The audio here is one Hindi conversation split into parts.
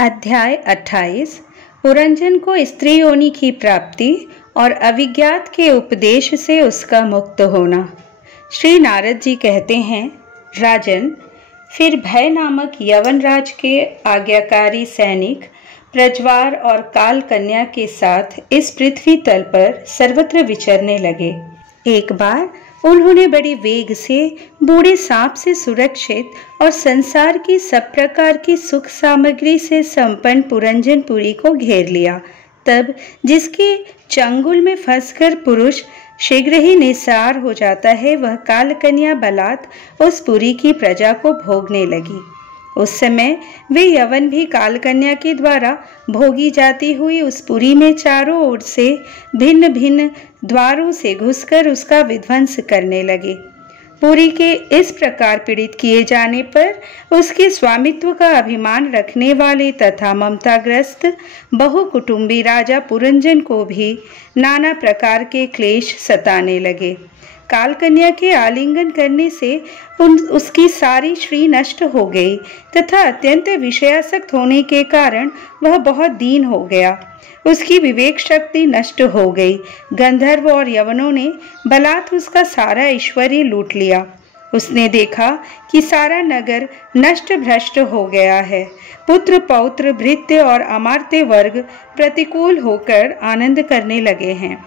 अध्याय 28 पुरंजन को स्त्री योनि की प्राप्ति और अविज्ञात के उपदेश से उसका मुक्त होना। श्री नारद जी कहते हैं, राजन, फिर भय नामक यवनराज के आज्ञाकारी सैनिक प्रज्वार और काल कन्या के साथ इस पृथ्वी तल पर सर्वत्र विचरने लगे। एक बार उन्होंने बड़ी वेग से बूढ़े सांप से सुरक्षित और संसार की सब प्रकार की सुख सामग्री से संपन्न पुरंजनपुरी को घेर लिया। तब जिसके चंगुल में फंसकर पुरुष शीघ्र ही निस्सार हो जाता है, वह काल कन्या बलात् उस पुरी की प्रजा को भोगने लगी। उस समय वे यवन भी काल कन्या के द्वारा भोगी जाती हुई उस पुरी में चारों ओर से भिन्न भिन्न द्वारों से घुसकर उसका विध्वंस करने लगे। पुरी के इस प्रकार पीड़ित किए जाने पर उसके स्वामित्व का अभिमान रखने वाले तथा ममताग्रस्त बहुकुटुंबी राजा पुरंजन को भी नाना प्रकार के क्लेश सताने लगे। काल कन्या के आलिंगन करने से उसकी सारी श्री नष्ट हो गई तथा अत्यंत विषयासक्त होने के कारण वह बहुत दीन हो गया। उसकी विवेक शक्ति नष्ट हो गई। गंधर्व और यवनों ने बलात् उसका सारा ऐश्वर्य लूट लिया। उसने देखा कि सारा नगर नष्ट भ्रष्ट हो गया है। पुत्र पौत्र भृत्य और अमात्य वर्ग प्रतिकूल होकर आनंद करने लगे हैं।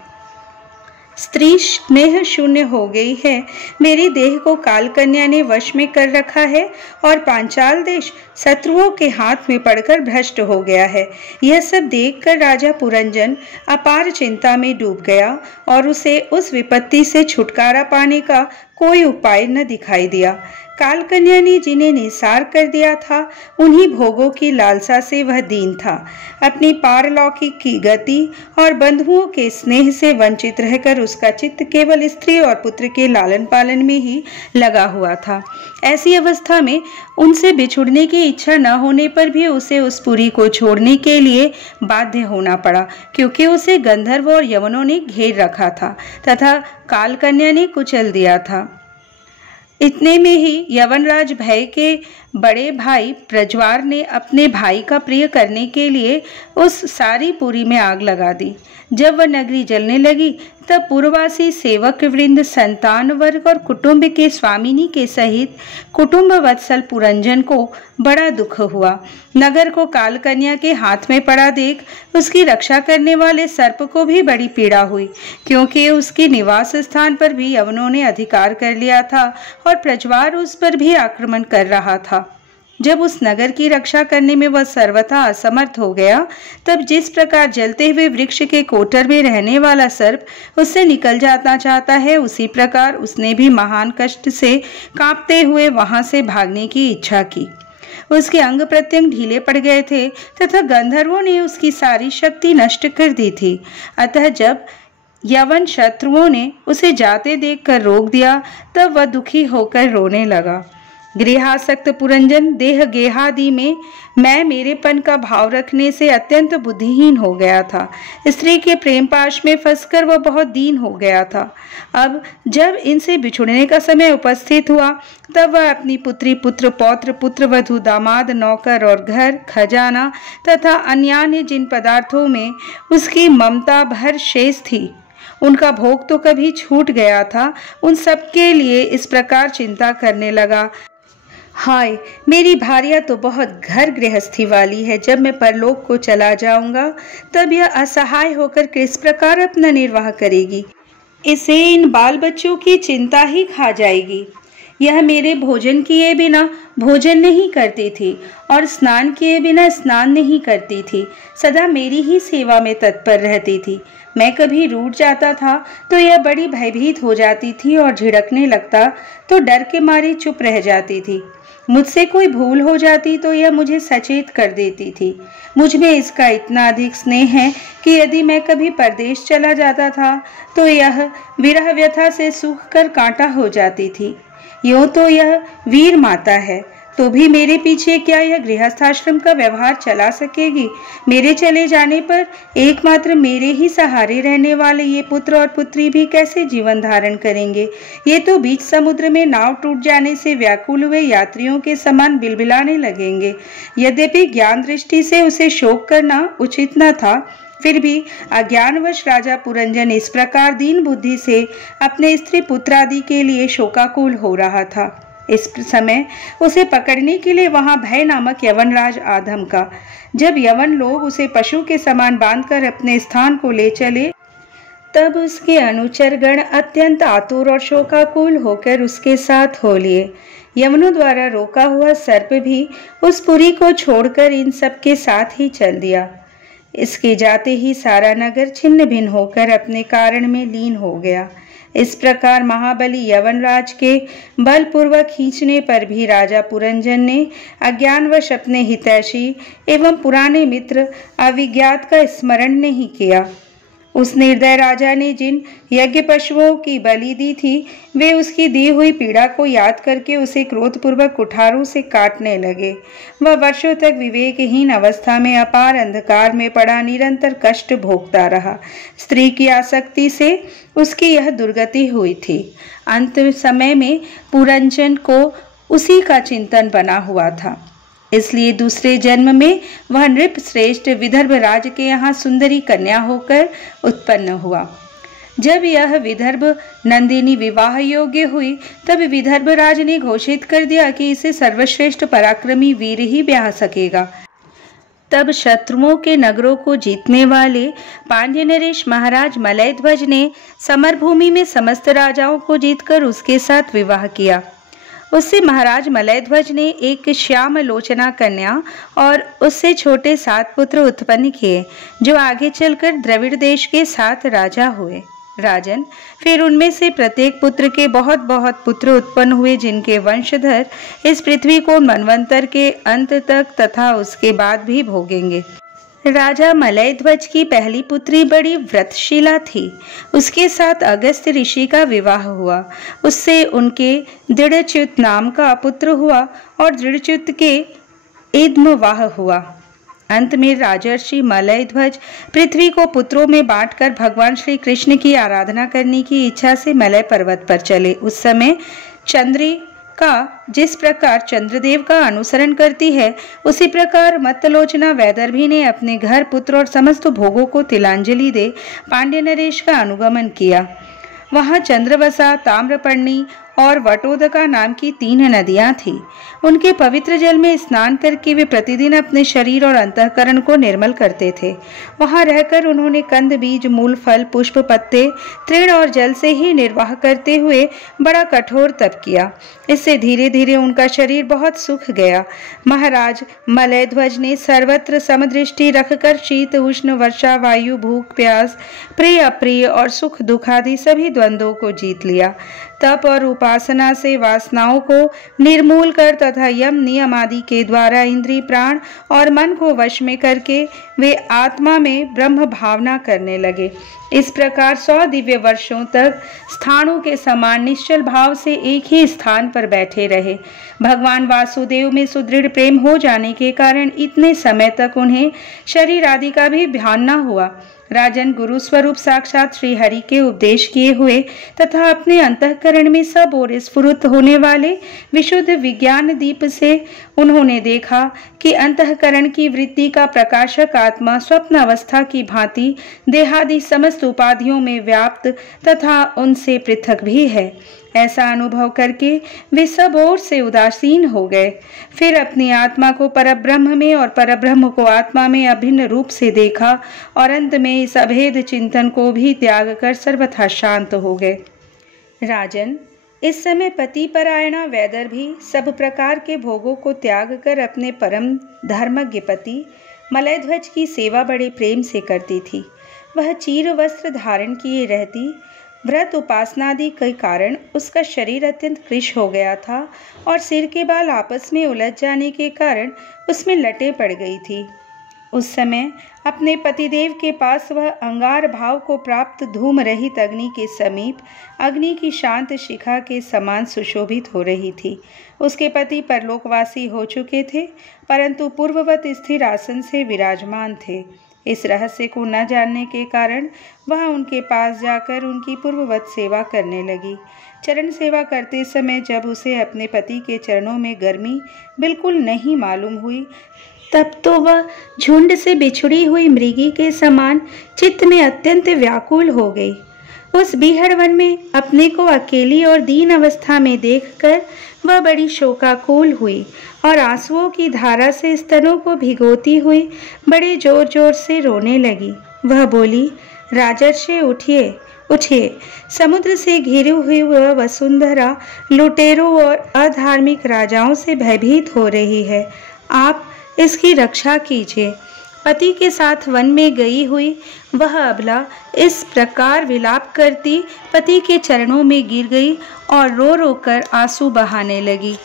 स्त्री स्नेह शून्य हो गई है। मेरी देह को काल कन्या ने वश में कर रखा है और पांचाल देश शत्रुओं के हाथ में पड़कर भ्रष्ट हो गया है। यह सब देखकर राजा पुरंजन अपार चिंता में डूब गया और उसे उस विपत्ति से छुटकारा पाने का कोई उपाय न दिखाई दिया। काल कन्या ने जिन्हें निसार कर दिया था, उन्हीं भोगों की लालसा से वह दीन था। अपनी पारलौकिक की गति और बंधुओं के स्नेह से वंचित रहकर उसका चित्त केवल स्त्री और पुत्र के लालन पालन में ही लगा हुआ था। ऐसी अवस्था में उनसे बिछुड़ने की इच्छा न होने पर भी उसे उस पुरी को छोड़ने के लिए बाध्य होना पड़ा, क्योंकि उसे गंधर्व और यवनों ने घेर रखा था तथा काल कन्या ने कुचल दिया था। इतने में ही यवनराज भय के बड़े भाई प्रज्वार ने अपने भाई का प्रिय करने के लिए उस सारी पुरी में आग लगा दी। जब वह नगरी जलने लगी तब पूर्ववासी सेवक वृंद, संतान वर्ग और कुटुंब के स्वामिनी के सहित कुटुंब वत्सल पुरंजन को बड़ा दुख हुआ। नगर को काल कन्या के हाथ में पड़ा देख उसकी रक्षा करने वाले सर्प को भी बड़ी पीड़ा हुई, क्योंकि उसके निवास स्थान पर भी यवनों ने अधिकार कर लिया था और प्रज्वार उस पर भी आक्रमण कर रहा था। जब उस नगर की रक्षा करने में वह सर्वथा असमर्थ हो गया, तब जिस प्रकार जलते हुए वृक्ष के कोटर में रहने वाला सर्प उससे निकल जाना चाहता है, उसी प्रकार उसने भी महान कष्ट से कांपते हुए वहां से भागने की इच्छा की। उसके अंग प्रत्यंग ढीले पड़ गए थे तथा गंधर्वों ने उसकी सारी शक्ति नष्ट कर दी थी। अतः जब यवन शत्रुओं ने उसे जाते देखकर रोक दिया, तब वह दुखी होकर रोने लगा। गृहासक्त पुरंजन देह गेहादि में मैं मेरेपन का भाव रखने से अत्यंत बुद्धिहीन हो गया था। स्त्री के प्रेम पाश में फंसकर वह बहुत दीन हो गया था। अब जब इनसे बिछुड़ने का समय उपस्थित हुआ, तब वह अपनी पुत्री, पुत्र पौत्र, पुत्रवधू, दामाद, नौकर और घर खजाना तथा अन्यान्य जिन पदार्थों में उसकी ममता भर शेष थी, उनका भोग तो कभी छूट गया था, उन सब के लिए इस प्रकार चिंता करने लगा। हाय, मेरी भार्या तो बहुत घर गृहस्थी वाली है। जब मैं परलोक को चला जाऊंगा तब यह असहाय होकर किस प्रकार अपना निर्वाह करेगी। इसे इन बाल बच्चों की चिंता ही खा जाएगी। यह मेरे भोजन किए बिना भोजन नहीं करती थी और स्नान किए बिना स्नान नहीं करती थी। सदा मेरी ही सेवा में तत्पर रहती थी। मैं कभी रूठ जाता था तो यह बड़ी भयभीत हो जाती थी और झिड़कने लगता तो डर के मारे चुप रह जाती थी। मुझसे कोई भूल हो जाती तो यह मुझे सचेत कर देती थी। मुझ में इसका इतना अधिक स्नेह है कि यदि मैं कभी परदेश चला जाता था तो यह विरह व्यथा से सूख कर कांटा हो जाती थी। यूं तो यह वीर माता है, तो भी मेरे पीछे क्या यह गृहस्थाश्रम का व्यवहार चला सकेगी? मेरे चले जाने पर एकमात्र मेरे ही सहारे रहने वाले ये पुत्र और पुत्री भी कैसे जीवन धारण करेंगे? ये तो बीच समुद्र में नाव टूट जाने से व्याकुल हुए यात्रियों के समान बिलबिलाने लगेंगे। यद्यपि ज्ञान दृष्टि से उसे शोक करना उचित न था, फिर भी अज्ञानवश राजा पुरंजन इस प्रकार दीन बुद्धि से अपने स्त्री पुत्र आदि के लिए शोकाकुल हो रहा था। इस समय उसे पकड़ने के लिए वहां भय नामक यवनराज आधम का। जब यवन लोग उसे पशु के समान बांधकर अपने स्थान को ले चले, तब उसके अनुचरगण अत्यंत आतुर और शोकाकुल होकर उसके साथ हो लिए। यवनों द्वारा रोका हुआ सर्प भी उस पुरी को छोड़कर इन सब के साथ ही चल दिया। इसके जाते ही सारा नगर छिन्न भिन्न होकर अपने कारण में लीन हो गया। इस प्रकार महाबली यवनराज के बलपूर्वक खींचने पर भी राजा पुरंजन ने अज्ञानवश अपने हितैषी एवं पुराने मित्र अविज्ञात का स्मरण नहीं किया। उस निर्दय राजा ने जिन यज्ञ पशुओं की बलि दी थी, वे उसकी दी हुई पीड़ा को याद करके उसे क्रोधपूर्वक कुठारों से काटने लगे। वह वर्षों तक विवेकहीन अवस्था में अपार अंधकार में पड़ा निरंतर कष्ट भोगता रहा। स्त्री की आसक्ति से उसकी यह दुर्गति हुई थी। अंत समय में पुरंजन को उसी का चिंतन बना हुआ था, इसलिए दूसरे जन्म में वह नृप श्रेष्ठ विदर्भ राज के यहाँ सुंदरी कन्या होकर उत्पन्न हुआ। जब यह विदर्भ नंदिनी विवाह योग्य हुई, तब विदर्भ राज ने घोषित कर दिया कि इसे सर्वश्रेष्ठ पराक्रमी वीर ही ब्याह सकेगा। तब शत्रुओं के नगरों को जीतने वाले पांड्य नरेश महाराज मलयध्वज ने समरभूमि में समस्त राजाओं को जीतकर उसके साथ विवाह किया। उससे महाराज मलयध्वज ने एक श्याम लोचना कन्या और उससे छोटे 7 पुत्र उत्पन्न किए, जो आगे चलकर द्रविड़ देश के 7 राजा हुए। राजन, फिर उनमें से प्रत्येक पुत्र के बहुत बहुत पुत्र उत्पन्न हुए, जिनके वंशधर इस पृथ्वी को मनवंतर के अंत तक तथा उसके बाद भी भोगेंगे। राजा मलयध्वज की पहली पुत्री बड़ी व्रतशीला थी। उसके साथ अगस्त्य ऋषि का विवाह हुआ। उससे उनके दृढ़च्युत नाम का पुत्र हुआ और दृढ़च्युत के इद्मवाह हुआ। अंत में राजर्षि मलयध्वज पृथ्वी को पुत्रों में बांटकर भगवान श्री कृष्ण की आराधना करने की इच्छा से मलय पर्वत पर चले। उस समय चंद्री का जिस प्रकार चंद्रदेव का अनुसरण करती है, उसी प्रकार मत्तलोचना वैदर्भी ने अपने घर, पुत्र और समस्त भोगों को तिलांजलि दे पांड्य नरेश का अनुगमन किया। वहां चंद्रवसा, ताम्रपर्णी और वटोदका नाम की 3 नदियां थीं। उनके पवित्र जल में स्नान करके वे प्रतिदिन अपने शरीर और अंतःकरण को निर्मल करते थे। वहां रहकर उन्होंने कंद, बीज, मूल, फल, पुष्प, पत्ते, तृण और जल से ही निर्वाह करते हुए बड़ा कठोर तप किया। इससे धीरे धीरे उनका शरीर बहुत सूख गया। महाराज मलयध्वज ने सर्वत्र समदृष्टि रखकर शीत, उष्ण, वर्षा, वायु, भूख, प्यास, प्रिय, अप्रिय और सुख दुख आदि सभी द्वंद्वों को जीत लिया। तप और उपासना से वासनाओं को निर्मूल कर तथा यम नियम आदि के द्वारा इंद्रिय, प्राण और मन को वश में करके वे आत्मा में ब्रह्म भावना करने लगे। इस प्रकार 100 दिव्य वर्षों तक स्थानों के समान निश्चल भाव से एक ही स्थान पर बैठे रहे। भगवान वासुदेव में सुदृढ़ प्रेम हो जाने के कारण इतने समय तक उन्हें शरीर आदि का भी ध्यान न हुआ। राजन, गुरु स्वरूप साक्षात श्री हरि के उपदेश किए हुए तथा अपने अंतःकरण में सब ओर स्फुरित होने वाले विशुद्ध विज्ञान दीप से उन्होंने देखा कि अंतःकरण की वृत्ति का प्रकाशक आत्मा स्वप्न अवस्था की भांति देहादि समस्त उपाधियों में व्याप्त तथा उनसे पृथक भी है। ऐसा अनुभव करके वे सब ओर से उदासीन हो गए। फिर अपनी आत्मा को परब्रह्म में और परब्रह्म को आत्मा में अभिन्न रूप से देखा और अंत में इस अभेद चिंतन को भी त्याग कर सर्वथा शांत हो गए। राजन, इस समय पति परायणा वैदर्भी सब प्रकार के भोगों को त्याग कर अपने परम धर्मज्ञ पति मलयध्वज की सेवा बड़े प्रेम से करती थी। वह चीर वस्त्र धारण किए रहती। व्रत उपासनादि के कारण उसका शरीर अत्यंत कृश हो गया था और सिर के बाल आपस में उलझ जाने के कारण उसमें लटें पड़ गई थी। उस समय अपने पतिदेव के पास वह अंगार भाव को प्राप्त धूम रहित अग्नि के समीप अग्नि की शांत शिखा के समान सुशोभित हो रही थी। उसके पति परलोकवासी हो चुके थे, परंतु पूर्ववत स्थिर आसन से विराजमान थे। इस रहस्य को न जानने के कारण वह उनके पास जाकर उनकी पूर्ववत सेवा करने लगी। चरण सेवा करते समय जब उसे अपने पति के चरणों में गर्मी बिल्कुल नहीं मालूम हुई, तब तो वह झुंड से बिछुड़ी हुई मृगी के समान चित्त में अत्यंत व्याकुल हो गई। उस बीहड़ वन में अपने को अकेली और दीन अवस्था में देखकर वह बड़ी शोकाकुल हुई और आंसुओं की धारा से स्तनों को भिगोती हुई बड़े जोर जोर से रोने लगी। वह बोली, राजर्षि उठिए, उठिए। समुद्र से घिरी हुई वह वसुंधरा लुटेरों और अधार्मिक राजाओं से भयभीत हो रही है। आप इसकी रक्षा कीजिए। पति के साथ वन में गई हुई वह अबला इस प्रकार विलाप करती पति के चरणों में गिर गई और रो रो कर आंसू बहाने लगी।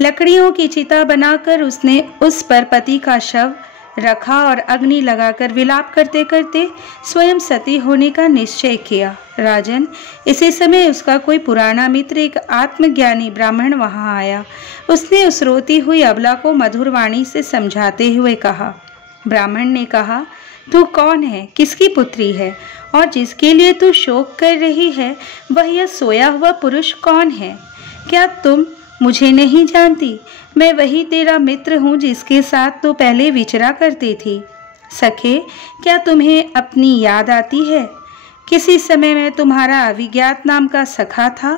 लकड़ियों की चिता बनाकर उसने उस पर पति का शव रखा और अग्नि लगाकर विलाप करते करते स्वयं सती होने का निश्चय किया। राजन, इसी समय उसका कोई पुराना मित्र, एक आत्मज्ञानी ब्राह्मण वहां आया। उसने उस रोती हुई अबला को मधुर वाणी से समझाते हुए कहा। ब्राह्मण ने कहा, तू कौन है, किसकी पुत्री है और जिसके लिए तू शोक कर रही है वह यह सोया हुआ पुरुष कौन है? क्या तुम मुझे नहीं जानती? मैं वही तेरा मित्र हूँ जिसके साथ तो पहले विचरा करती थी। सखे, क्या तुम्हें अपनी याद आती है? किसी समय मैं तुम्हारा अविज्ञात नाम का सखा था।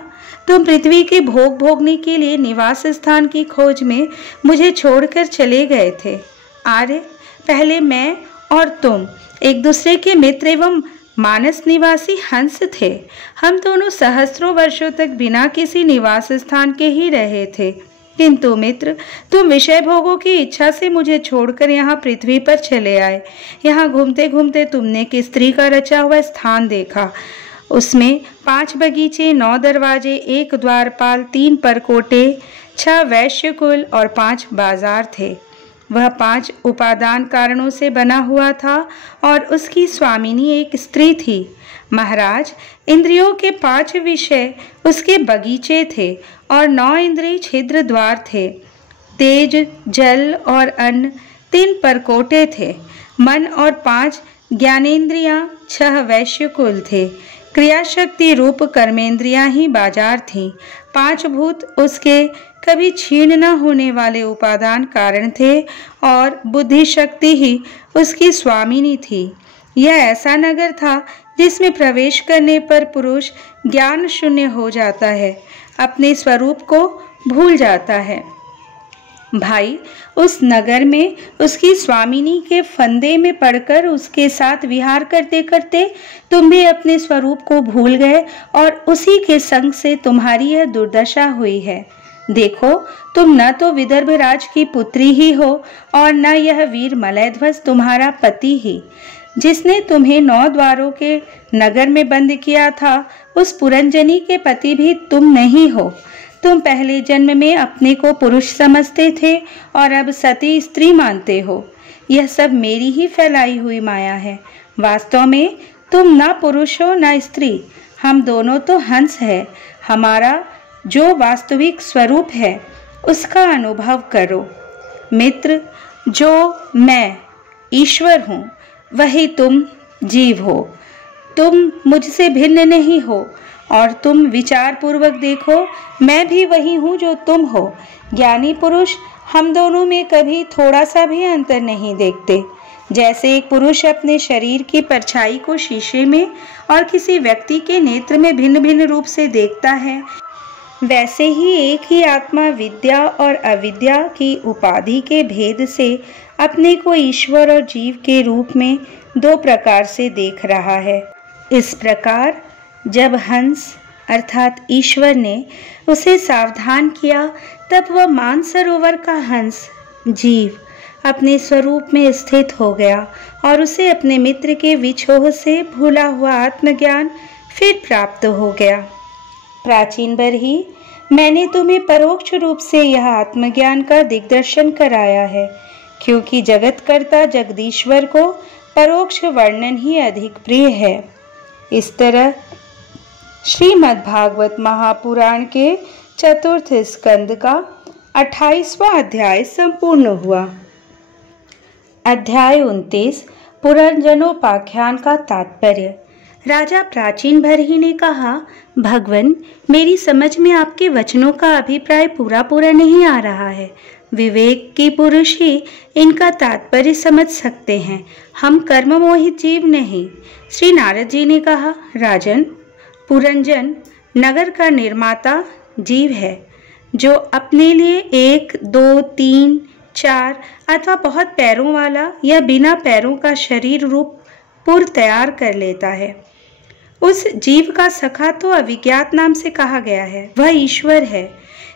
तुम पृथ्वी के भोग भोगने के लिए निवास स्थान की खोज में मुझे छोड़कर चले गए थे। आर्य, पहले मैं और तुम एक दूसरे के मित्र एवं मानस निवासी हंस थे। हम दोनों सहस्त्रों वर्षों तक बिना किसी निवास स्थान के ही रहे थे, किंतु मित्र, तुम विषय भोगों की इच्छा से मुझे छोड़कर यहाँ पृथ्वी पर चले आए। यहाँ घूमते घूमते तुमने एक स्त्री का रचा हुआ स्थान देखा। उसमें 5 बगीचे, 9 दरवाजे, 1 द्वारपाल, 3 परकोटे, 6 वैश्य कुल और 5 बाजार थे। वह 5 उपादान कारणों से बना हुआ था और उसकी स्वामिनी एक स्त्री थी। महाराज, इंद्रियों के 5 विषय उसके बगीचे थे और 9 इंद्रिय छिद्र द्वार थे। तेज, जल और अन्न 3 परकोटे थे। मन और 5 ज्ञानेन्द्रियां, 6 वैश्य कुल थे। क्रियाशक्ति रूप कर्मेंद्रियां ही बाजार थीं। 5 भूत उसके कभी क्षीण न होने वाले उपादान कारण थे और बुद्धि शक्ति ही उसकी स्वामिनी थी। यह ऐसा नगर था जिसमें प्रवेश करने पर पुरुष ज्ञान शून्य हो जाता है, अपने स्वरूप को भूल जाता है। भाई, उस नगर में उसकी स्वामिनी के फंदे में पड़कर उसके साथ विहार करते करते तुम भी अपने स्वरूप को भूल गए और उसी के संग से तुम्हारी यह दुर्दशा हुई है। देखो, तुम न तो विदर्भ राज की पुत्री ही हो और न यह वीर मलयध्वज तुम्हारा पति ही। जिसने तुम्हें 9 द्वारों के नगर में बंद किया था, उस पुरंजनी के पति भी तुम नहीं हो। तुम पहले जन्म में अपने को पुरुष समझते थे और अब सती स्त्री मानते हो। यह सब मेरी ही फैलाई हुई माया है। वास्तव में तुम न पुरुष हो न स्त्री, हम दोनों तो हंस है। हमारा जो वास्तविक स्वरूप है उसका अनुभव करो। मित्र, जो मैं ईश्वर हूँ वही तुम जीव हो। तुम मुझसे भिन्न नहीं हो और तुम विचार पूर्वक देखो, मैं भी वही हूँ जो तुम हो। ज्ञानी पुरुष हम दोनों में कभी थोड़ा सा भी अंतर नहीं देखते। जैसे एक पुरुष अपने शरीर की परछाई को शीशे में और किसी व्यक्ति के नेत्र में भिन्न भिन्न रूप से देखता है, वैसे ही एक ही आत्मा विद्या और अविद्या की उपाधि के भेद से अपने को ईश्वर और जीव के रूप में 2 प्रकार से देख रहा है। इस प्रकार जब हंस अर्थात ईश्वर ने उसे सावधान किया, तब वह मानसरोवर का हंस जीव अपने स्वरूप में स्थित हो गया और उसे अपने मित्र के विछोह से भूला हुआ आत्मज्ञान फिर प्राप्त हो गया। प्राचीन बर ही मैंने तुम्हें परोक्ष रूप से यह आत्मज्ञान का दिग्दर्शन कराया है, क्योंकि जगतकर्ता जगदीश्वर को परोक्ष वर्णन ही अधिक प्रिय है। इस तरह श्रीमद् भागवत महापुराण के चतुर्थ स्कंद का 28वां अध्याय संपूर्ण हुआ। अध्याय 29 पुरंजनोपाख्यान का तात्पर्य। राजा प्राचीन भरही ने कहा, भगवन, मेरी समझ में आपके वचनों का अभिप्राय पूरा नहीं आ रहा है। विवेक की पुरुष ही इनका तात्पर्य समझ सकते हैं, हम कर्म मोहित जीव नहीं। श्री नारद जी ने कहा, राजन, पुरंजन नगर का निर्माता जीव है, जो अपने लिए 1, 2, 3, 4 अथवा बहुत पैरों वाला या बिना पैरों का शरीर रूप पुर तैयार कर लेता है। उस जीव का सखा तो अविज्ञात नाम से कहा गया है, वह ईश्वर है,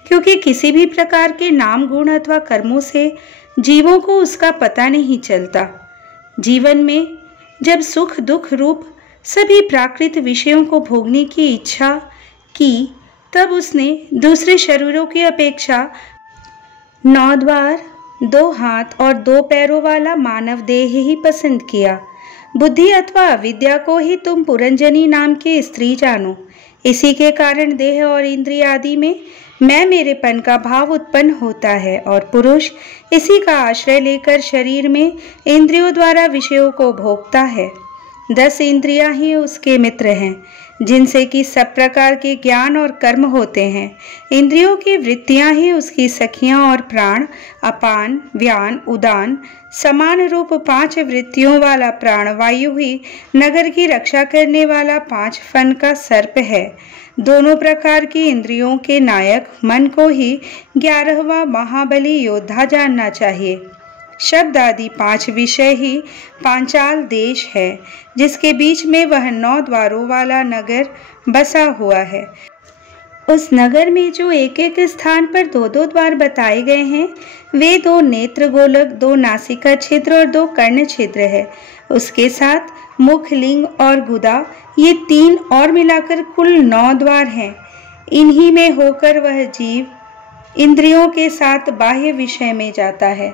क्योंकि किसी भी प्रकार के नाम गुण अथवा कर्मों से जीवों को उसका पता नहीं चलता। जीवन में जब सुख दुख रूप सभी प्राकृत विषयों को भोगने की इच्छा की, तब उसने दूसरे शरीरों की अपेक्षा 9 द्वार, 2 हाथ और 2 पैरों वाला मानव देह ही पसंद किया। बुद्धि अथवा अविद्या को ही तुम पुरंजनी नाम की स्त्री जानो। इसी के कारण देह और इंद्रिय आदि में मैं मेरेपन का भाव उत्पन्न होता है और पुरुष इसी का आश्रय लेकर शरीर में इंद्रियों द्वारा विषयों को भोगता है। 10 इंद्रियां ही उसके मित्र हैं, जिनसे कि सब प्रकार के ज्ञान और कर्म होते हैं। इंद्रियों की वृत्तियां ही उसकी सखियां और प्राण, अपान, व्यान, उदान समान रूप 5 वृत्तियों वाला प्राणवायु ही नगर की रक्षा करने वाला 5 फन का सर्प है। दोनों प्रकार की इंद्रियों के नायक मन को ही 11वां महाबली योद्धा जानना चाहिए। शब्द आदि 5 विषय ही पांचाल देश है, जिसके बीच में वह 9 द्वारों वाला नगर बसा हुआ है। उस नगर में जो एक एक स्थान पर 2-2 द्वार बताए गए हैं, वे 2 नेत्र गोलक, 2 नासिका छिद्र और 2 कर्ण छिद्र है। उसके साथ मुख, लिंग और गुदा, ये 3 और मिलाकर कुल 9 द्वार हैं। इन्हीं में होकर वह जीव इंद्रियों के साथ बाह्य विषय में जाता है।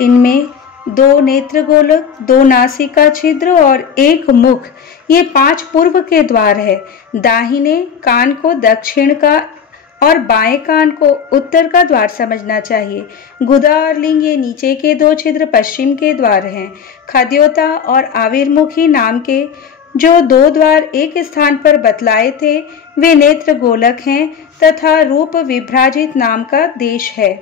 इनमें 2 नेत्र गोलक, 2 नासिका छिद्र और 1 मुख, ये 5 पूर्व के द्वार है। दाहिने कान को दक्षिण का और बाएं कान को उत्तर का द्वार समझना चाहिए। गुदा और लिंग, ये नीचे के 2 छिद्र पश्चिम के द्वार हैं। खद्योता और आविर्मुखी नाम के जो 2 द्वार एक स्थान पर बतलाए थे, वे नेत्र गोलक हैं तथा रूप विभ्राजित नाम का देश है,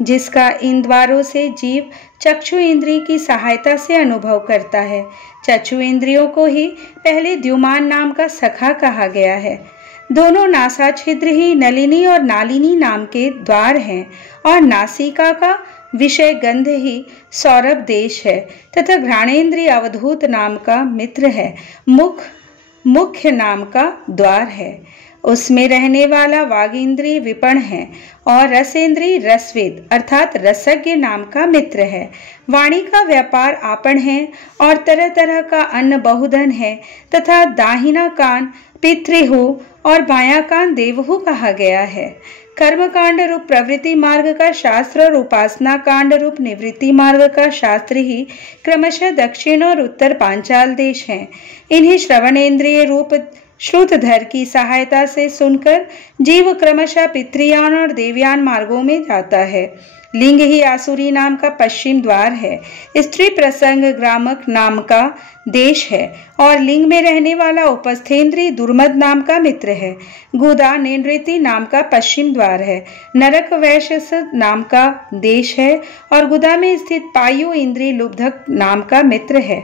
जिसका इन द्वारों से जीव चक्षु इंद्रिय की सहायता से अनुभव करता है। चक्षु इंद्रियों को ही पहले द्युमान नाम का सखा कहा गया है। दोनों नासा छिद्र ही नलिनी और नालिनी नाम के द्वार हैं और नासिका का विषय गंध ही सौरभ देश है तथा घ्राणेन्द्रिय अवधूत नाम का मित्र है। मुख मुख्य नाम का द्वार है, उसमें रहने वाला वाग इंद्रिय विपण है और रसेंद्रिय रसवेद अर्थात रसज्ञ नाम का मित्र है। वाणी का व्यापार आपण है और तरह तरह का अन्न बहुधन है तथा दाहिना कान पितृहु और बायां कान देवहु कहा गया है। कर्म कांड रूप प्रवृत्ति मार्ग का शास्त्र और उपासना कांड रूप निवृत्ति मार्ग का शास्त्र ही क्रमशः दक्षिण और उत्तर पांचाल देश हैं। इन्हें श्रवणेन्द्रिय रूप श्रुतधर की सहायता से सुनकर जीव क्रमशः पितृयान और देवयान मार्गों में जाता है। लिंग ही आसुरी नाम का पश्चिम द्वार है। स्त्री प्रसंग ग्रामक नाम का देश है और लिंग में रहने वाला उपस्थेंद्री दुर्मद नाम का मित्र है। गुदा निवृत्ति नाम का पश्चिम द्वार है। नरक वैश्य नाम का देश है और गुदा में स्थित पायु इंद्री लुब्धक नाम का मित्र है।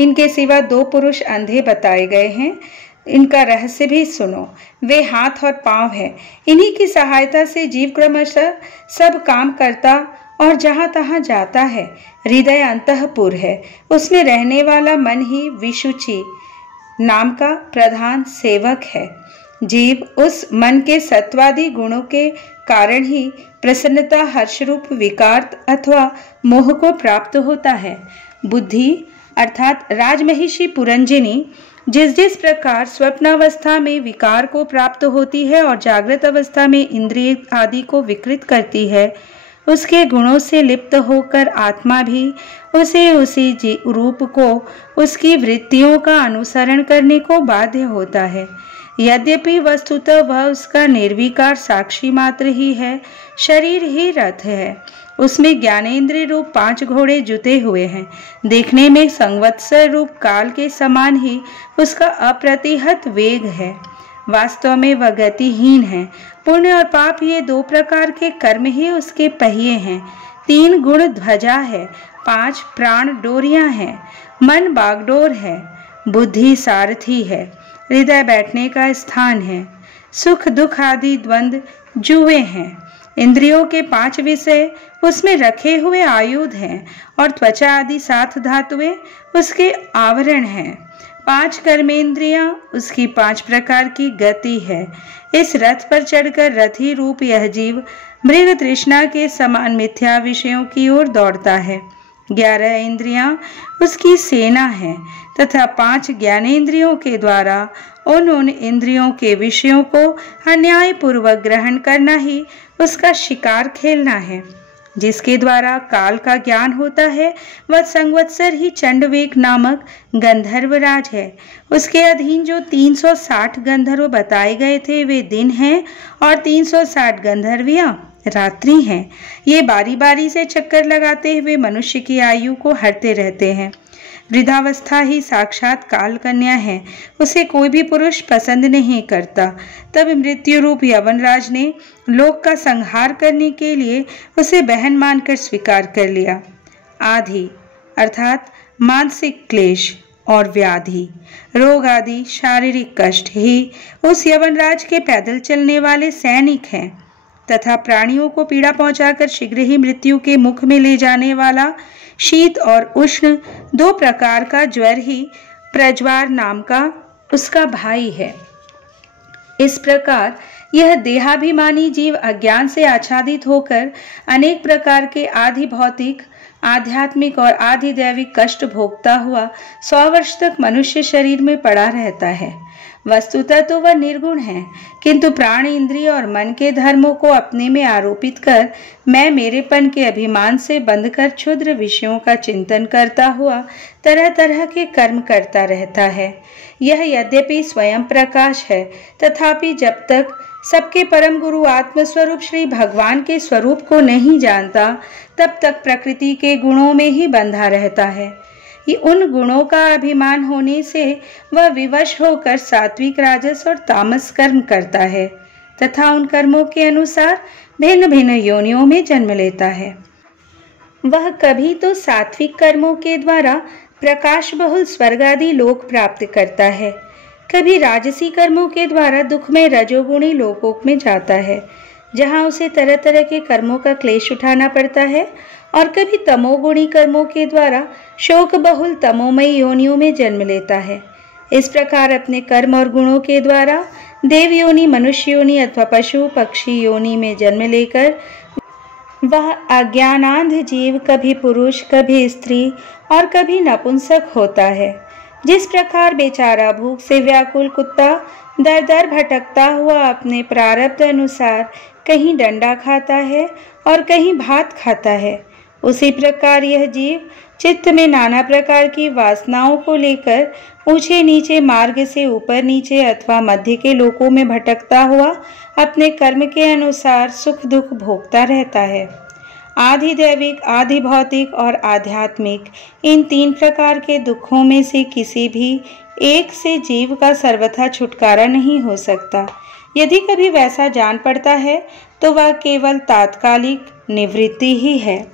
इनके सिवा 2 पुरुष अंधे बताए गए हैं, इनका रहस्य भी सुनो। वे हाथ और पांव है, इन्हीं की सहायता से जीव क्रमशः सब काम करता और जहां तहां जाता है। हृदय अंतःपुर है, उसमें रहने वाला मन ही विशुचि नाम का प्रधान सेवक है। जीव उस मन के सत्वादि गुणों के कारण ही प्रसन्नता, हर्षरूप विकार अथवा मोह को प्राप्त होता है। बुद्धि अर्थात राजमहिषी पुरंजनी जिस प्रकार स्वप्नावस्था में विकार को प्राप्त होती है और जागृत अवस्था में इंद्रिय आदि को विकृत करती है, उसके गुणों से लिप्त होकर आत्मा भी उसे उसी रूप को, उसकी वृत्तियों का अनुसरण करने को बाध्य होता है। यद्यपि वस्तुतः वह उसका निर्विकार साक्षी मात्र ही है, शरीर ही रथ है। उसमें ज्ञानेंद्रिय रूप 5 घोड़े जुते हुए हैं। देखने में संवत्सर रूप काल के समान ही उसका अप्रतिहत वेग है। वास्तव में वह गतिहीन है। पुण्य और पाप ये 2 प्रकार के कर्म ही उसके पहिए हैं। 3 गुण ध्वजा है, 5 प्राण डोरियां हैं, मन बागडोर है, बुद्धि सारथी है, हृदय बैठने का स्थान है, सुख दुख आदि द्वंद्व जुए हैं, इंद्रियों के 5 विषय उसमें रखे हुए आयुध हैं और त्वचा आदि 7 धातुएं उसके आवरण हैं। 5 कर्मेंद्रियां उसकी 5 प्रकार की गति है। इस रथ पर चढ़कर रथी रूप यह जीव मृग तृष्णा के समान मिथ्या विषयों की ओर दौड़ता है। 11 इंद्रियां उसकी सेना है तथा 5 ज्ञानेंद्रियों के द्वारा उन इंद्रियों के विषयों को अन्यायपूर्वक ग्रहण करना ही उसका शिकार खेलना है। जिसके द्वारा काल का ज्ञान होता है वह संवत्सर ही चंडवेक नामक गंधर्वराज है। उसके अधीन जो 360 गंधर्व बताए गए थे वे दिन हैं और 360 गंधर्वियां रात्रि हैं। ये बारी बारी से चक्कर लगाते हुए मनुष्य की आयु को हरते रहते हैं। वृद्धावस्था ही साक्षात काल कन्या है। उसे कोई भी पुरुष पसंद नहीं करता। तब मृत्यु रूप यवनराज ने लोक का संहार करने के लिए उसे बहन मानकर स्वीकार कर लिया। आधि अर्थात मानसिक क्लेश और व्याधि, रोग आदि शारीरिक कष्ट ही उस यवनराज के पैदल चलने वाले सैनिक हैं तथा प्राणियों को पीड़ा पहुंचाकर शीघ्र ही मृत्यु के मुख में ले जाने वाला शीत और उष्ण 2 प्रकार का ज्वर ही प्रज्वार नाम का उसका भाई है। इस प्रकार यह देहाभिमानी जीव अज्ञान से आच्छादित होकर अनेक प्रकार के आधि भौतिक, आध्यात्मिक और आधि दैविक कष्ट भोगता हुआ 100 वर्ष तक मनुष्य शरीर में पड़ा रहता है। वस्तुतः तो वह निर्गुण है, किंतु प्राण, इंद्रिय और मन के धर्मों को अपने में आरोपित कर मैं मेरेपन के अभिमान से बंधकर क्षुद्र विषयों का चिंतन करता हुआ तरह तरह के कर्म करता रहता है। यह यद्यपि स्वयं प्रकाश है, तथापि जब तक सबके परम गुरु आत्मस्वरूप श्री भगवान के स्वरूप को नहीं जानता तब तक प्रकृति के गुणों में ही बंधा रहता है। उन गुणों का अभिमान होने से वह विवश होकर सात्विक, राजस और तामस कर्म करता है तथा उन कर्मों के अनुसार भिन्न भिन्न योनियों में जन्म लेता है। वह कभी तो सात्विक कर्मों के द्वारा प्रकाश बहुल स्वर्ग आदि लोक प्राप्त करता है, कभी राजसी कर्मों के द्वारा दुखमय रजोगुणी लोकों में जाता है जहाँ उसे तरह तरह के कर्मों का क्लेश उठाना पड़ता है, और कभी तमोगुणी कर्मों के द्वारा शोक बहुल तमोमयी योनियों में जन्म लेता है। इस प्रकार अपने कर्म और गुणों के द्वारा देव योनि, मनुष्य योनि अथवा पशु पक्षी योनि में जन्म लेकर वह अज्ञानांध जीव कभी पुरुष, कभी स्त्री और कभी नपुंसक होता है। जिस प्रकार बेचारा भूख से व्याकुल कुत्ता दर दर भटकता हुआ अपने प्रारब्ध अनुसार कहीं डंडा खाता है और कहीं भात खाता है, उसी प्रकार यह जीव चित्त में नाना प्रकार की वासनाओं को लेकर ऊंचे नीचे मार्ग से ऊपर नीचे अथवा मध्य के लोकों में भटकता हुआ अपने कर्म के अनुसार सुख दुख भोगता रहता है। आधि दैविक, आधि भौतिक और आध्यात्मिक इन 3 प्रकार के दुखों में से किसी भी एक से जीव का सर्वथा छुटकारा नहीं हो सकता। यदि कभी वैसा जान पड़ता है तो वह केवल तात्कालिक निवृत्ति ही है।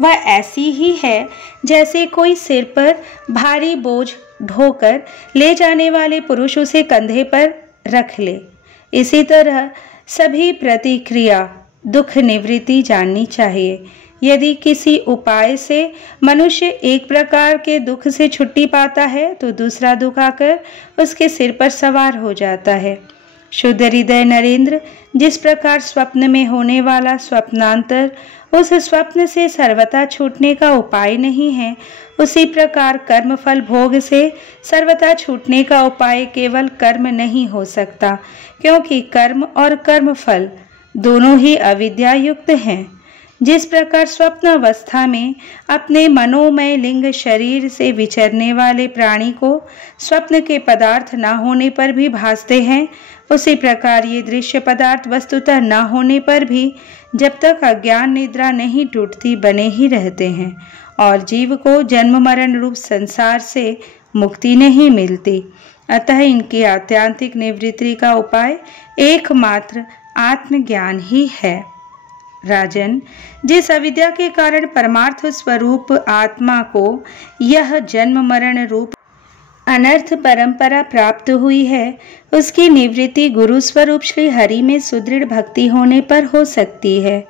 वह ऐसी ही है जैसे कोई सिर पर भारी बोझ ढोकर ले जाने वाले पुरुष उसे कंधे पर रख ले। इसी तरह सभी प्रतिक्रिया दुख निवृत्ति जाननी चाहिए। यदि किसी उपाय से मनुष्य एक प्रकार के दुख से छुट्टी पाता है तो दूसरा दुख आकर उसके सिर पर सवार हो जाता है। शुद्ध हृदय नरेंद्र जिस प्रकार स्वप्न में होने वाला स्वप्नांतर उस स्वप्न से सर्वथा छूटने का उपाय नहीं है, उसी प्रकार कर्म फल भोग से सर्वथा छूटने का उपाय केवल कर्म नहीं हो सकता, क्योंकि कर्म और कर्म फल दोनों ही अविद्या युक्त हैं। जिस प्रकार स्वप्न अवस्था में अपने मनोमय लिंग शरीर से विचरने वाले प्राणी को स्वप्न के पदार्थ न होने पर भी भासते हैं, उसी प्रकार ये दृश्य पदार्थ वस्तुतः न होने पर भी जब तक अज्ञान निद्रा नहीं टूटती बने ही रहते हैं और जीव को जन्म मरण रूप संसार से मुक्ति नहीं मिलती। अतः इनकी आत्यांतिक निवृत्ति का उपाय एकमात्र आत्मज्ञान ही है। राजन, जिस अविद्या के कारण परमार्थ स्वरूप आत्मा को यह जन्म मरण रूप अनर्थ परंपरा प्राप्त हुई है, उसकी निवृत्ति गुरु स्वरूप श्री हरि में सुदृढ़ भक्ति होने पर हो सकती है।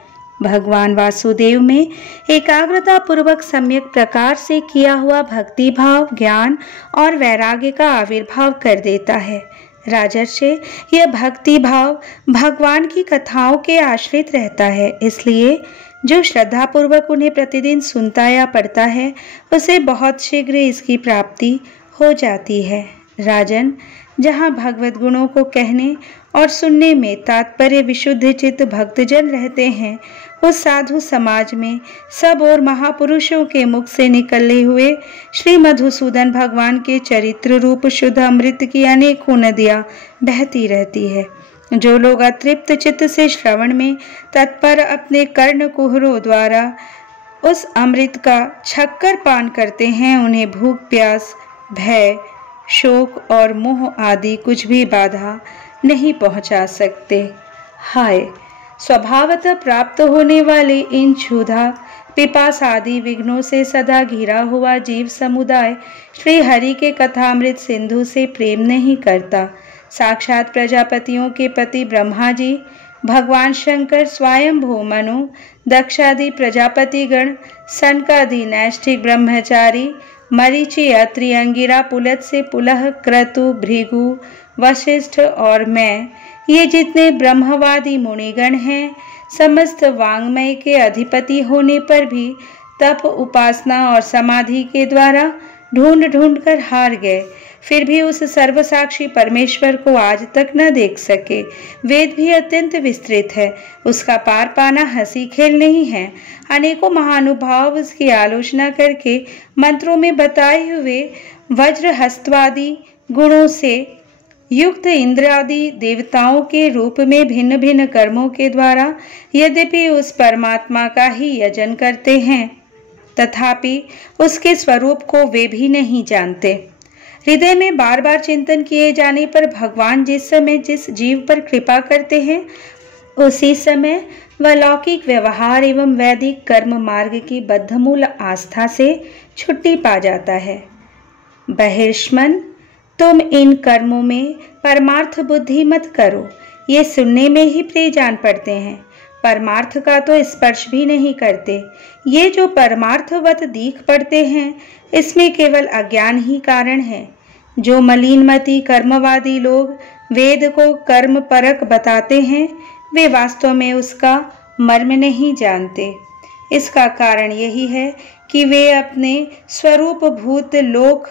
भगवान वासुदेव में एकाग्रता पूर्वक सम्यक प्रकार से किया हुआ भक्ति भाव ज्ञान और वैराग्य का आविर्भाव कर देता है। राजर्षि, यह भक्ति भाव भगवान की कथाओं के आश्रित रहता है, इसलिए जो श्रद्धा पूर्वक उन्हें प्रतिदिन सुनता या पढ़ता है उसे बहुत शीघ्र इसकी प्राप्ति हो जाती है। राजन, जहाँ भगवत गुणों को कहने और सुनने में तात्पर्य विशुद्ध चित्त भक्तजन रहते हैं, उस साधु समाज में सब और महापुरुषों के मुख से निकले हुए श्री मधुसूदन भगवान के चरित्र रूप शुद्ध अमृत की अनेकों नदियां बहती रहती है। जो लोग अतृप्त चित्त से श्रवण में तत्पर अपने कर्ण कुहरों द्वारा उस अमृत का छक्कर पान करते हैं, उन्हें भूख प्यास भय शोक और मोह आदि कुछ भी बाधा नहीं पहुंचा सकते। हाय, स्वभावतः प्राप्त होने वाले इन क्षुधा पिपास आदि विघ्नों से सदा घिरा हुआ जीव समुदाय श्री हरि के कथामृत सिंधु से प्रेम नहीं करता। साक्षात प्रजापतियों के पति ब्रह्मा जी, भगवान शंकर स्वयंभू मनु, दक्षादि प्रजापतिगण, सनकादि नैष्ठिक ब्रह्मचारी, मरीचि अत्रि अंगिरा पुलत से पुलह क्रतु भृगु वशिष्ठ और मैं, ये जितने ब्रह्मवादी मुनिगण हैं, समस्त वांग्मय के अधिपति होने पर भी तप उपासना और समाधि के द्वारा ढूंढ ढूंढ कर हार गए, फिर भी उस सर्वसाक्षी परमेश्वर को आज तक न देख सके। वेद भी अत्यंत विस्तृत है, उसका पार पाना हंसी खेल नहीं है। अनेकों महानुभाव उसकी आलोचना करके मंत्रों में बताए हुए वज्र हस्तवादी गुणों से युक्त इंद्र आदि देवताओं के रूप में भिन्न भिन्न कर्मों के द्वारा यद्यपि उस परमात्मा का ही यजन करते हैं, तथापि उसके स्वरूप को वे भी नहीं जानते। हृदय में बार बार चिंतन किए जाने पर भगवान जिस समय जिस जीव पर कृपा करते हैं, उसी समय वह लौकिक व्यवहार एवं वैदिक कर्म मार्ग की बद्धमूल आस्था से छुट्टी पा जाता है। बहिर्ष्मन, तुम इन कर्मों में परमार्थ बुद्धि मत करो, ये सुनने में ही प्रिय जान पड़ते हैं, परमार्थ का तो स्पर्श भी नहीं करते। ये जो परमार्थवत दीख पड़ते हैं, इसमें केवल अज्ञान ही कारण है। जो मलिनमती कर्मवादी लोग वेद को कर्म परक बताते हैं, वे वास्तव में उसका मर्म नहीं जानते। इसका कारण यही है कि वे अपने स्वरूप भूत लोक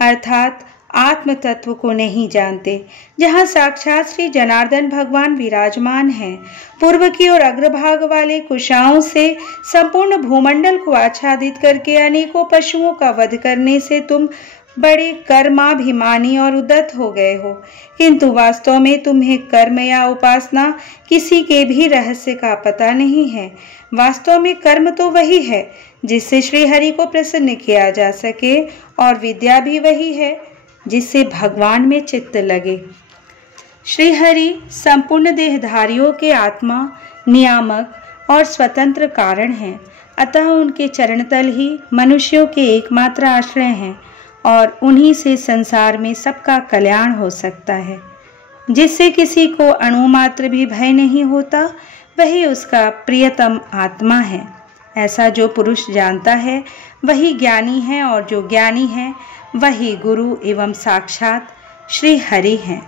अर्थात आत्म तत्व को नहीं जानते, जहाँ साक्षात श्री जनार्दन भगवान विराजमान हैं। पूर्व की ओर अग्रभाग वाले कुशाओं से संपूर्ण भूमंडल को आच्छादित करके अनेकों पशुओं का वध करने से तुम बड़े कर्माभिमानी और उद्यत हो गए हो, किंतु वास्तव में तुम्हें कर्म या उपासना किसी के भी रहस्य का पता नहीं है। वास्तव में कर्म तो वही है जिससे श्री हरि को प्रसन्न किया जा सके, और विद्या भी वही है जिससे भगवान में चित्त लगे। श्री हरि संपूर्ण देहधारियों के आत्मा, नियामक और स्वतंत्र कारण हैं, अतः उनके चरणतल ही मनुष्यों के एकमात्र आश्रय हैं और उन्हीं से संसार में सबका कल्याण हो सकता है। जिससे किसी को अणुमात्र भी भय नहीं होता, वही उसका प्रियतम आत्मा है। ऐसा जो पुरुष जानता है वही ज्ञानी है, और जो ज्ञानी है वही गुरु एवं साक्षात श्री हरि हैं।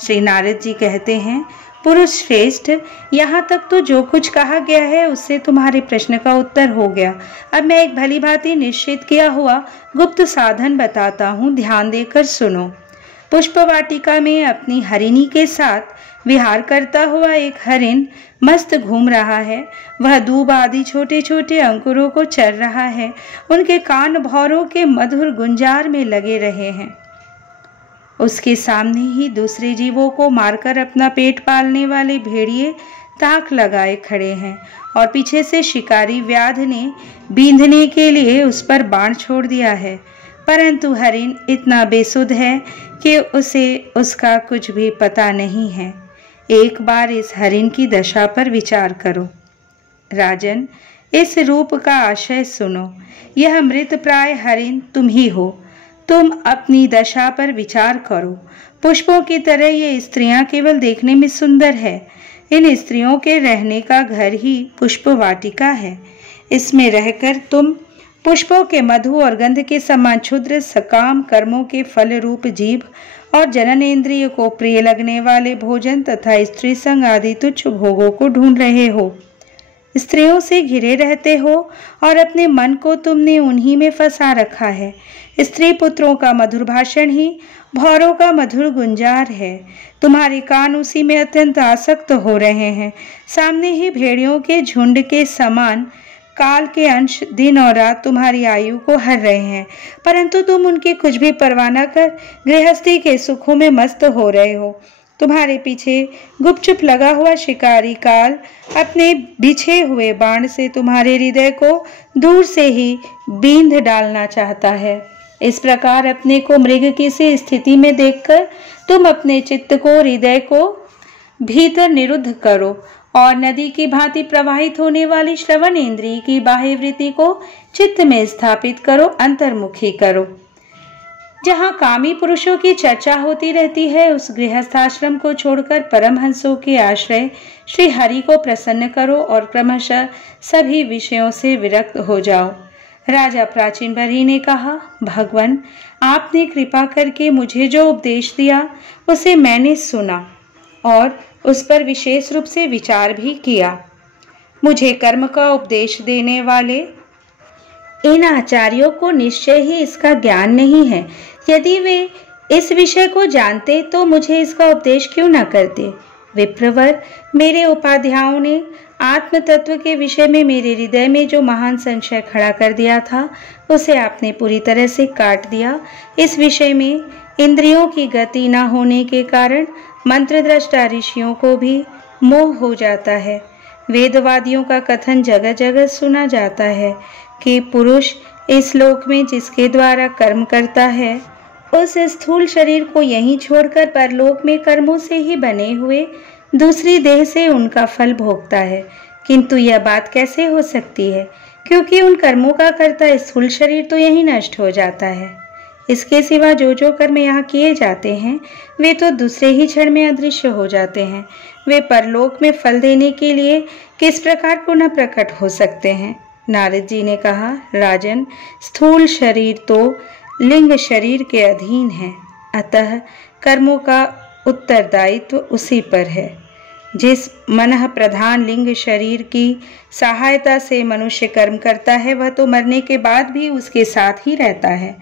श्री नारद जी कहते हैं, पुरुष श्रेष्ठ, यहाँ तक तो जो कुछ कहा गया है उससे तुम्हारे प्रश्न का उत्तर हो गया। अब मैं एक भली भांति निश्चित किया हुआ गुप्त साधन बताता हूँ, ध्यान देकर सुनो। पुष्प वाटिका में अपनी हरिणी के साथ विहार करता हुआ एक हरिण मस्त घूम रहा है। वह दूब आदि छोटे छोटे अंकुरों को चर रहा है। उनके कान भौरों के मधुर गुंजार में लगे रहे हैं। उसके सामने ही दूसरे जीवों को मारकर अपना पेट पालने वाले भेड़िए ताक लगाए खड़े हैं और पीछे से शिकारी व्याध ने बींधने के लिए उस पर बाण छोड़ दिया है। परंतु हरिण इतना बेसुध है कि उसे उसका कुछ भी पता नहीं है। एक बार इस हरिण की दशा पर विचार करो। राजन, इस रूप का आशय सुनो। यह मृतप्राय हरिण तुम ही हो। तुम अपनी दशा पर विचार करो। पुष्पों की तरह ये स्त्रियां केवल देखने में सुंदर है। इन स्त्रियों के रहने का घर ही पुष्प वाटिका है। इसमें रहकर तुम पुष्पों के मधु और गंध के समान क्षुद्र सकाम कर्मों के फल रूप जीभ और जननेन्द्रिय को प्रिय लगने वाले भोजन तथा स्त्री संग आदि तुच्छ भोगों को ढूंढ रहे हो। स्त्रियों से घिरे रहते हो और अपने मन को तुमने उन्हीं में फंसा रखा है। स्त्री पुत्रों का मधुर भाषण ही भौरों का मधुर गुंजार है। तुम्हारे कान उसी में अत्यंत आसक्त हो रहे हैं। सामने ही भेड़ियों के झुंड के समान काल के अंश दिन और रात तुम्हारी आयु को हर रहे हैं, परंतु तुम उनकी कुछ भी परवाह न कर गृहस्थी के सुखों में मस्त हो रहे हो। तुम्हारे पीछे गुपचुप लगा हुआ शिकारी काल अपने बिछे हुए बाण से तुम्हारे हृदय को दूर से ही बींध डालना चाहता है। इस प्रकार अपने को मृग की सी स्थिति में देखकर तुम अपने चित्त को, हृदय को भीतर निरुद्ध करो और नदी की भांति प्रवाहित होने वाली श्रवण इंद्रिय की बाह्य वृत्ति को चित्त में स्थापित करो, अंतर्मुखी करो। जहाँ कामी पुरुषों की चर्चा होती रहती है, उस गृहस्थाश्रम को छोड़कर परमहंसों के आश्रय श्री हरि को प्रसन्न करो और क्रमशः सभी विषयों से विरक्त हो जाओ। राजा प्राचीन बरही ने कहा, भगवान, आपने कृपा करके मुझे जो उपदेश दिया उसे मैंने सुना और उस पर विशेष रूप से विचार भी किया। मुझे कर्म का उपदेश देने वाले इन आचार्यों को निश्चय ही इसका ज्ञान नहीं है। यदि वे इस विषय को जानते तो मुझे इसका उपदेश क्यों न करते। विप्रवर, मेरे उपाध्यायों ने आत्म तत्व के विषय में मेरे हृदय में जो महान संशय खड़ा कर दिया था उसे आपने पूरी तरह से काट दिया। इस विषय में इंद्रियों की गति न होने के कारण मंत्रद्रष्टा ऋषियों को भी मोह हो जाता है। वेदवादियों का कथन जगह जगह सुना जाता है कि पुरुष इस लोक में जिसके द्वारा कर्म करता है उस स्थूल शरीर को यहीं छोड़कर परलोक में कर्मों से ही बने हुए दूसरी देह से उनका फल भोगता है। किंतु यह बात कैसे हो सकती है, क्योंकि उन कर्मों का कर्ता स्थूल शरीर तो यहीं नष्ट हो जाता है। इसके सिवा जो कर्म यहाँ किए जाते हैं वे तो दूसरे ही क्षण में अदृश्य हो जाते हैं। वे परलोक में फल देने के लिए किस प्रकार पुनः प्रकट हो सकते हैं। नारद जी ने कहा, राजन, स्थूल शरीर तो लिंग शरीर के अधीन है, अतः कर्मों का उत्तरदायित्व उसी पर है। जिस मनः प्रधान लिंग शरीर की सहायता से मनुष्य कर्म करता है वह तो मरने के बाद भी उसके साथ ही रहता है,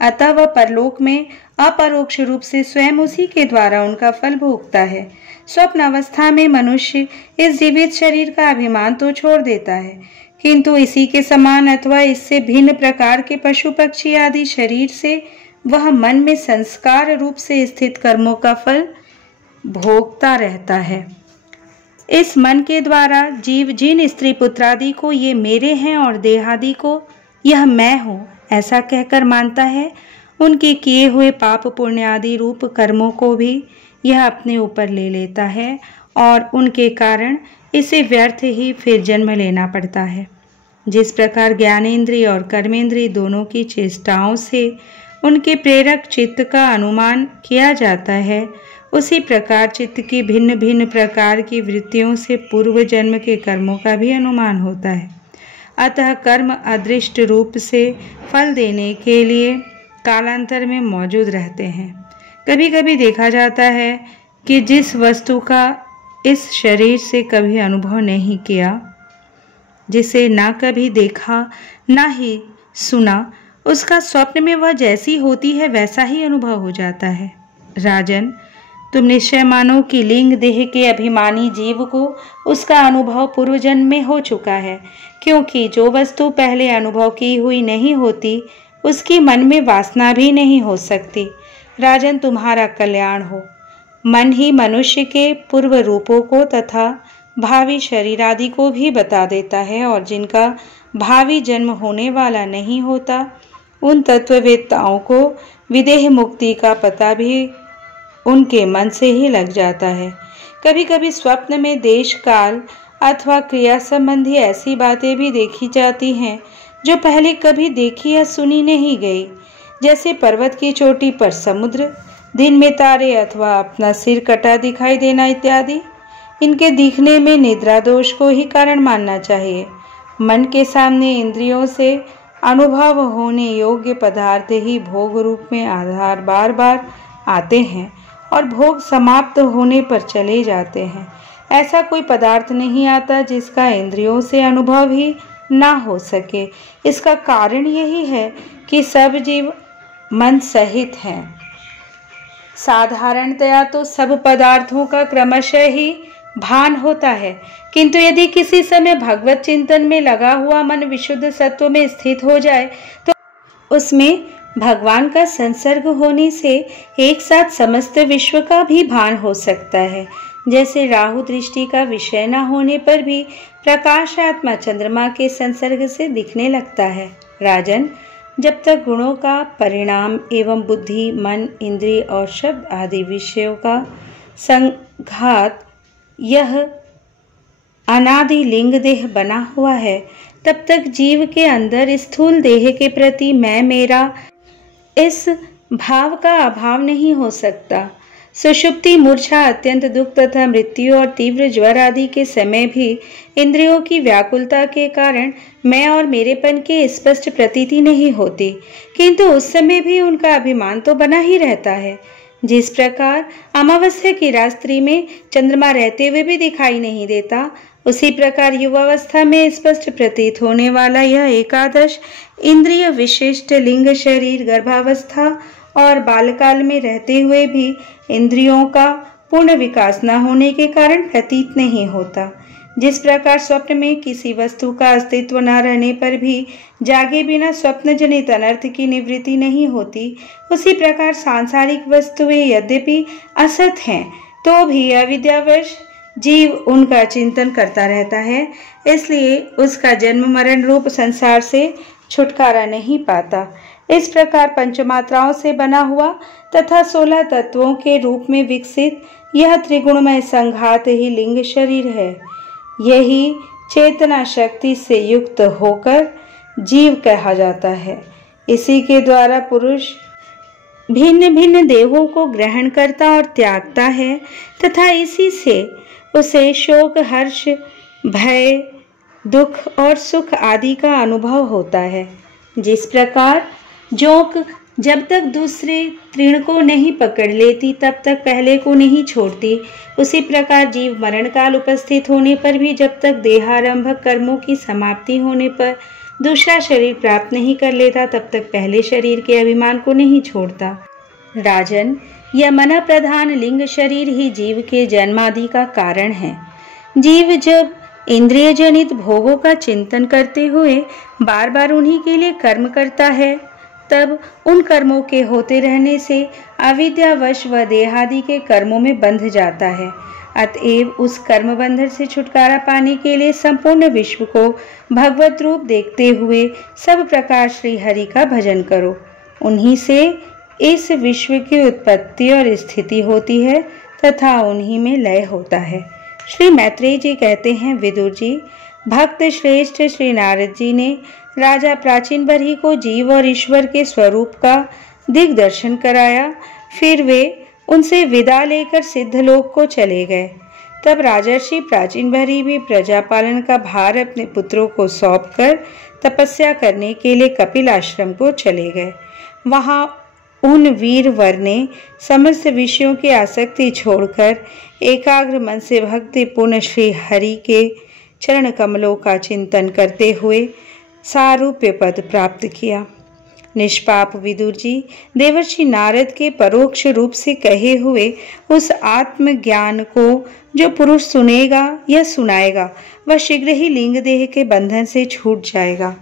अतः वह परलोक में अपरोक्ष रूप से स्वयं उसी के द्वारा उनका फल भोगता है। स्वप्न अवस्था में मनुष्य इस जीवित शरीर का अभिमान तो छोड़ देता है, किंतु इसी के समान अथवा इससे भिन्न प्रकार के पशु पक्षी आदि शरीर से वह मन में संस्कार रूप से स्थित कर्मों का फल भोगता रहता है। इस मन के द्वारा जीव जिन स्त्री पुत्रादि को ये मेरे हैं और देहादि को यह मैं हूँ ऐसा कहकर मानता है, उनके किए हुए पाप पुण्य आदि रूप कर्मों को भी यह अपने ऊपर ले लेता है और उनके कारण इसे व्यर्थ ही फिर जन्म लेना पड़ता है। जिस प्रकार ज्ञानेंद्रिय और कर्मेंद्रिय दोनों की चेष्टाओं से उनके प्रेरक चित्त का अनुमान किया जाता है, उसी प्रकार चित्त की भिन्न भिन्न प्रकार की वृत्तियों से पूर्व जन्म के कर्मों का भी अनुमान होता है। अतः कर्म अदृष्ट रूप से फल देने के लिए कालांतर में मौजूद रहते हैं। कभी कभी देखा जाता है कि जिस वस्तु का इस शरीर से कभी अनुभव नहीं किया, जिसे ना कभी देखा ना ही सुना, उसका स्वप्न में वह जैसी होती है वैसा ही अनुभव हो जाता है। राजन, तुम निश्चय मानो कि लिंग देह के अभिमानी जीव को उसका अनुभव पूर्व जन्म में हो चुका है, क्योंकि जो वस्तु पहले अनुभव की हुई नहीं होती उसकी मन में वासना भी नहीं हो सकती। राजन, तुम्हारा कल्याण हो। मन ही मनुष्य के पूर्व रूपों को तथा भावी शरीर आदि को भी बता देता है, और जिनका भावी जन्म होने वाला नहीं होता उन तत्ववेत्ताओं को विदेह मुक्ति का पता भी उनके मन से ही लग जाता है। कभी कभी स्वप्न में देश काल अथवा क्रिया संबंधी ऐसी बातें भी देखी जाती हैं जो पहले कभी देखी या सुनी नहीं गई, जैसे पर्वत की चोटी पर समुद्र, दिन में तारे अथवा अपना सिर कटा दिखाई देना इत्यादि। इनके दिखने में निद्रा दोष को ही कारण मानना चाहिए। मन के सामने इंद्रियों से अनुभव होने योग्य पदार्थ ही भोग रूप में आधार बार बार आते हैं और भोग समाप्त होने पर चले जाते हैं। ऐसा कोई पदार्थ नहीं आता जिसका इंद्रियों से अनुभव ही ना हो सके। इसका कारण यही है कि सब जीव मन सहित हैं। साधारणतया तो सब पदार्थों का क्रमशः ही भान होता है, किंतु यदि किसी समय भगवत चिंतन में लगा हुआ मन विशुद्ध सत्व में स्थित हो जाए तो उसमें भगवान का संसर्ग होने से एक साथ समस्त विश्व का भी भान हो सकता है। जैसे राहु दृष्टि का विषय न होने पर भी प्रकाश आत्मा चंद्रमा के संसर्ग से दिखने लगता है। राजन, जब तक गुणों का परिणाम एवं बुद्धि, मन, इंद्रिय और शब्द आदि विषयों का संघात यह अनादि लिंग देह बना हुआ है, तब तक जीव के अंदर स्थूल देह के प्रति मैं मेरा इस भाव का अभाव नहीं हो सकता। सुषुप्ति, मूर्छा, अत्यंत दुख तथा मृत्यु और तीव्र ज्वर आदि के समय भी इंद्रियों की व्याकुलता के कारण मैं और मेरेपन की स्पष्ट प्रतीति नहीं होती, किंतु उस समय भी उनका अभिमान तो बना ही रहता है। जिस प्रकार अमावस्या की रात्रि में चंद्रमा रहते हुए भी दिखाई नहीं देता, उसी प्रकार युवावस्था में स्पष्ट प्रतीत होने वाला यह एकादश इंद्रिय विशिष्ट लिंग शरीर गर्भावस्था और बालकाल में रहते हुए भी इंद्रियों का पूर्ण विकास न होने के कारण प्रतीत नहीं होता। जिस प्रकार स्वप्न में किसी वस्तु का अस्तित्व न रहने पर भी जागे बिना स्वप्न जनित अनर्थ की निवृत्ति नहीं होती, उसी प्रकार सांसारिक वस्तुएं यद्यपि असत हैं तो भी अविद्यावश जीव उनका चिंतन करता रहता है, इसलिए उसका जन्म मरण रूप संसार से छुटकारा नहीं पाता। इस प्रकार पंचमात्राओं से बना हुआ तथा 16 तत्वों के रूप में विकसित यह त्रिगुणमय संघात ही लिंग शरीर है। यही चेतना शक्ति से युक्त होकर जीव कहा जाता है। इसी के द्वारा पुरुष भिन्न भिन्न देहों को ग्रहण करता और त्यागता है तथा इसी से उसे शोक, हर्ष, भय, दुख और सुख आदि का अनुभव होता है। जिस प्रकार जोंक जब तक दूसरे तृण को नहीं पकड़ लेती तब तक पहले को नहीं छोड़ती, उसी प्रकार जीव मरण काल उपस्थित होने पर भी जब तक देहारंभक कर्मों की समाप्ति होने पर दूसरा शरीर प्राप्त नहीं कर लेता तब तक पहले शरीर के अभिमान को नहीं छोड़ता। राजन, यह मन प्रधान लिंग शरीर ही जीव के जन्मादि का कारण है। जीव जब इंद्रिय जनित भोगों का चिंतन करते हुए बार बार उन्हीं के लिए कर्म करता है, तब उन कर्मों के होते रहने से अविद्यावश व देहादि के कर्मों में बंध जाता है। अतएव उस कर्म बंधन से छुटकारा पाने के लिए संपूर्ण विश्व को भगवत रूप देखते हुए सब प्रकार श्री हरि का भजन करो। उन्हीं से इस विश्व की उत्पत्ति और स्थिति होती है तथा उन्हीं में लय होता है। श्री मैत्रेय जी कहते हैं, विदुर जी, भक्त श्रेष्ठ श्री नारद जी ने राजा प्राचीन बरही को जीव और ईश्वर के स्वरूप का दिग्दर्शन कराया। फिर वे उनसे विदा लेकर सिद्धलोक को चले गए। तब राजर्षि प्राचीन बरही भी प्रजा पालन का भार अपने पुत्रों को सौंपकर तपस्या करने के लिए कपिल आश्रम को चले गए। वहां उन वीर वर ने समस्त विषयों की आसक्ति छोड़कर एकाग्र मन से भक्ति पूर्ण श्री हरि के चरण कमलों का चिंतन करते हुए सारूप्य पद प्राप्त किया। निष्पाप विदुर जी देवर्षि नारद के परोक्ष रूप से कहे हुए उस आत्मज्ञान को जो पुरुष सुनेगा या सुनाएगा वह शीघ्र ही लिंग देह के बंधन से छूट जाएगा।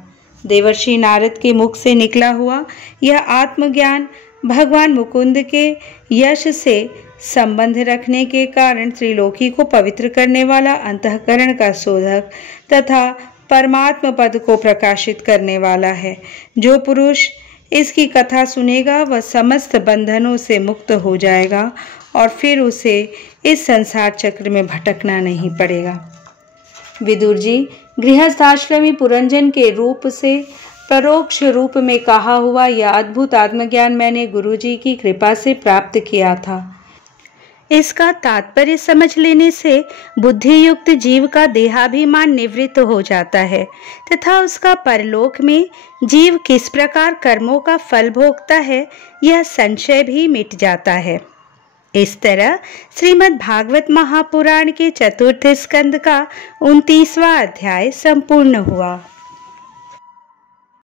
देवर्षि नारद के मुख से निकला हुआ यह आत्मज्ञान भगवान मुकुंद के यश से संबंध रखने के कारण त्रिलोकी को पवित्र करने वाला अंतःकरण का शोधक तथा परमात्म पद को प्रकाशित करने वाला है। जो पुरुष इसकी कथा सुनेगा वह समस्त बंधनों से मुक्त हो जाएगा और फिर उसे इस संसार चक्र में भटकना नहीं पड़ेगा। विदुर जी, गृहस्थाश्रमी पुरंजन के रूप से परोक्ष रूप में कहा हुआ यह अद्भुत आत्मज्ञान मैंने गुरुजी की कृपा से प्राप्त किया था। इसका तात्पर्य समझ लेने से बुद्धियुक्त जीव का देहाभिमान निवृत्त हो जाता है तथा उसका परलोक में जीव किस प्रकार कर्मों का फल भोगता है यह संशय भी मिट जाता है। इस तरह श्रीमद् भागवत महापुराण के चतुर्थ स्कंद का 29वां अध्याय संपूर्ण हुआ।